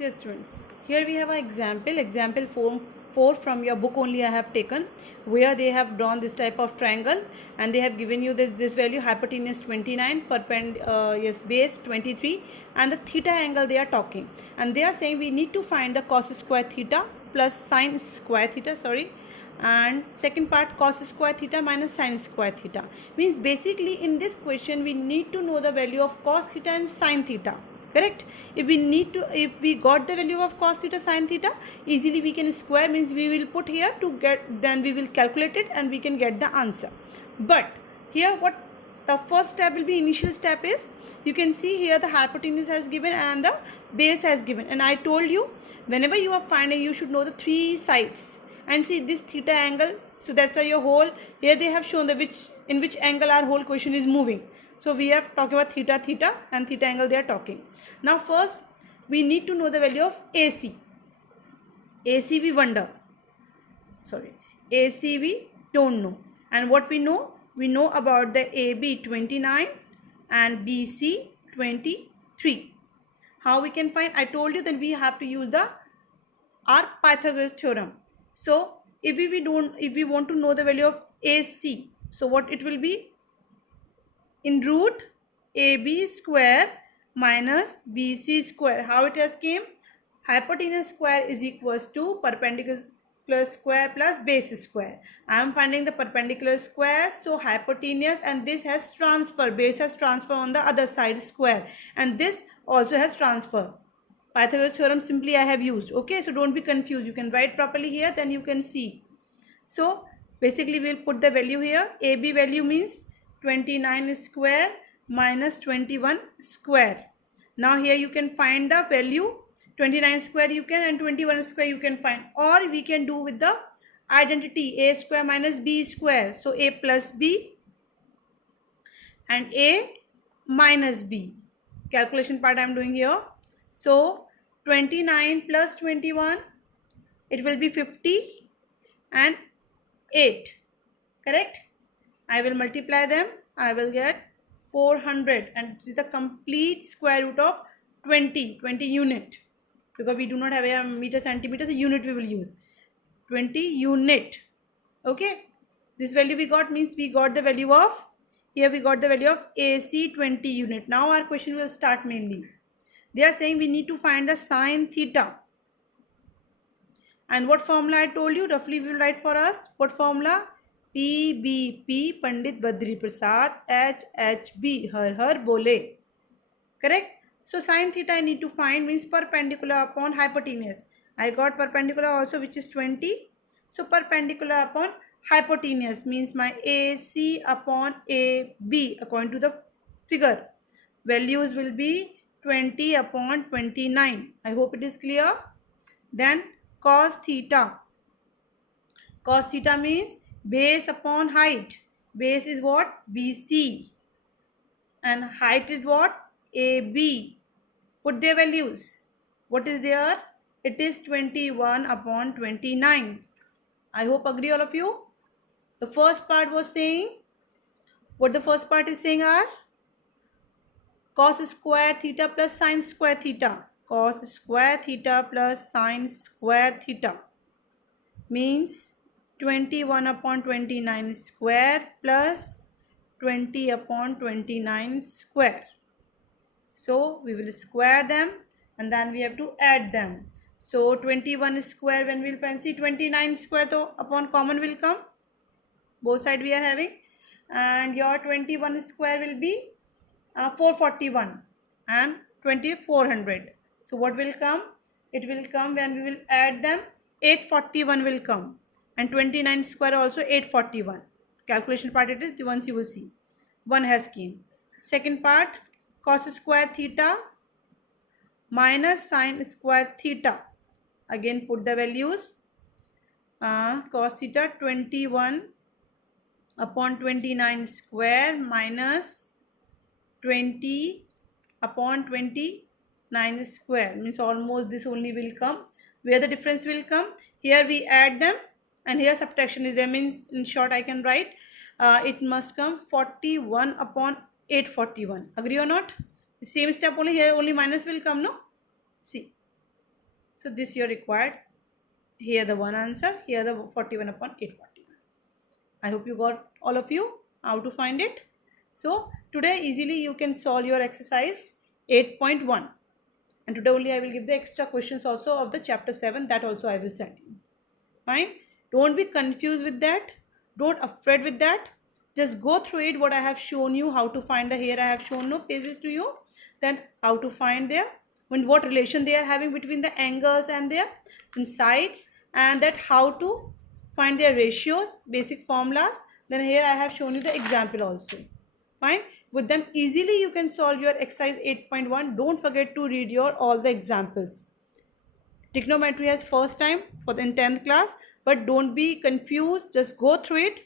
Yes, students. Here we have an example 4 from your book only I have taken, where they have drawn this type of triangle and they have given you this value, hypotenuse 29, base 23, and the theta angle they are talking. And they are saying we need to find the cos square theta plus sine square theta, and second part cos square theta minus sine square theta. Means basically in this question we need to know the value of cos theta and sine theta. Correct. If we got the value of cos theta sin theta, easily we can square, means we will put here to get, then we will calculate it and we can get the answer. But here what the first step will be, initial step is, you can see here the hypotenuse has given and the base has given, and I told you whenever you are finding you should know the three sides. And see this theta angle, so that's why your whole, here they have shown the in which angle our whole question is moving. So we have talked about theta and theta angle they are talking. Now first we need to know the value of AC. AC we wonder. Sorry. AC we don't know. And what we know? We know about the AB 29 and BC 23. How we can find? I told you that we have to use our Pythagoras theorem. So if we want to know the value of AC, so what it will be? In root AB square minus BC square. How it has came? Hypotenuse square is equals to perpendicular square plus base square. I am finding the perpendicular square, so hypotenuse, and this has transfer, base has transfer on the other side square, and this also has transfer. Pythagoras theorem simply I have used. Okay, so don't be confused. You can write properly here, then you can see. So basically we'll put the value here. AB value means 29 square minus 21 square. Now here you can find the value, 29 square you can and 21 square you can find, or we can do with the identity a square minus b square. So a plus b and a minus b. Calculation part I am doing here. So 29 plus 21, it will be 50 and 8. Correct? I will multiply them. I will get 400, and this is the complete square root of 20 unit, because we do not have a meter centimeter, so unit we will use 20 unit. Okay, this value we got, means we got the value of, here we got the value of AC 20 unit. Now our question will start mainly. They are saying we need to find the sine theta. And what formula I told you, roughly we will write for us. What formula? PBP, Pandit Badri Prasad, HHB, Har Bole. Correct? So sine theta I need to find, means perpendicular upon hypotenuse. I got perpendicular also, which is 20. So perpendicular upon hypotenuse means my AC upon AB according to the figure. Values will be 20 upon 29. I hope it is clear. Then cos theta. Cos theta means base upon height. Base is what? BC. And height is what? AB. Put their values. What is there? It is 21 upon 29. I hope agree all of you. The first part was saying, what the first part is saying are cos square theta plus sine square theta. Cos square theta plus sine square theta means 21 upon 29 square plus 20 upon 29 square. So we will square them and then we have to add them. So 21 square, when we will find, see 29 square, so upon common will come. Both side we are having. And your 21 square will be 441 and 2400. So what will come? It will come when we will add them, 841 will come. And 29 square also 841. Calculation part it is, the ones you will see. One has came. Second part, cos square theta minus sine square theta. Again put the values. Cos theta 21 upon 29 square minus 20 upon 29 square, means almost this only will come. Where the difference will come? Here we add them and here subtraction is there, means in short I can write it must come 41 upon 841. Agree or not? The same step, only here only minus will come, no? See, So this you are required. Here the one answer, here the 41 upon 841. I hope you got, all of you, how to find it. So today easily you can solve your exercise 8.1, and today only I will give the extra questions also of the chapter 7, that also I will send you. Fine, don't be confused with that, don't afraid with that. Just go through it, what I have shown you, how to find the, here I have shown no pages to you, then how to find their, when what relation they are having between the angles and their sides, and that how to find their ratios, basic formulas. Then here I have shown you the example also. Fine, with them easily you can solve your exercise 8.1. Don't forget to read your all the examples. Trigonometry as first time for the in 10th class, but don't be confused, just go through it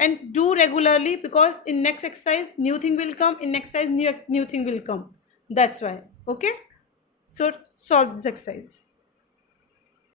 and do regularly, because in next exercise new thing will come, in next exercise new thing will come. That's why. Okay, so solve this exercise.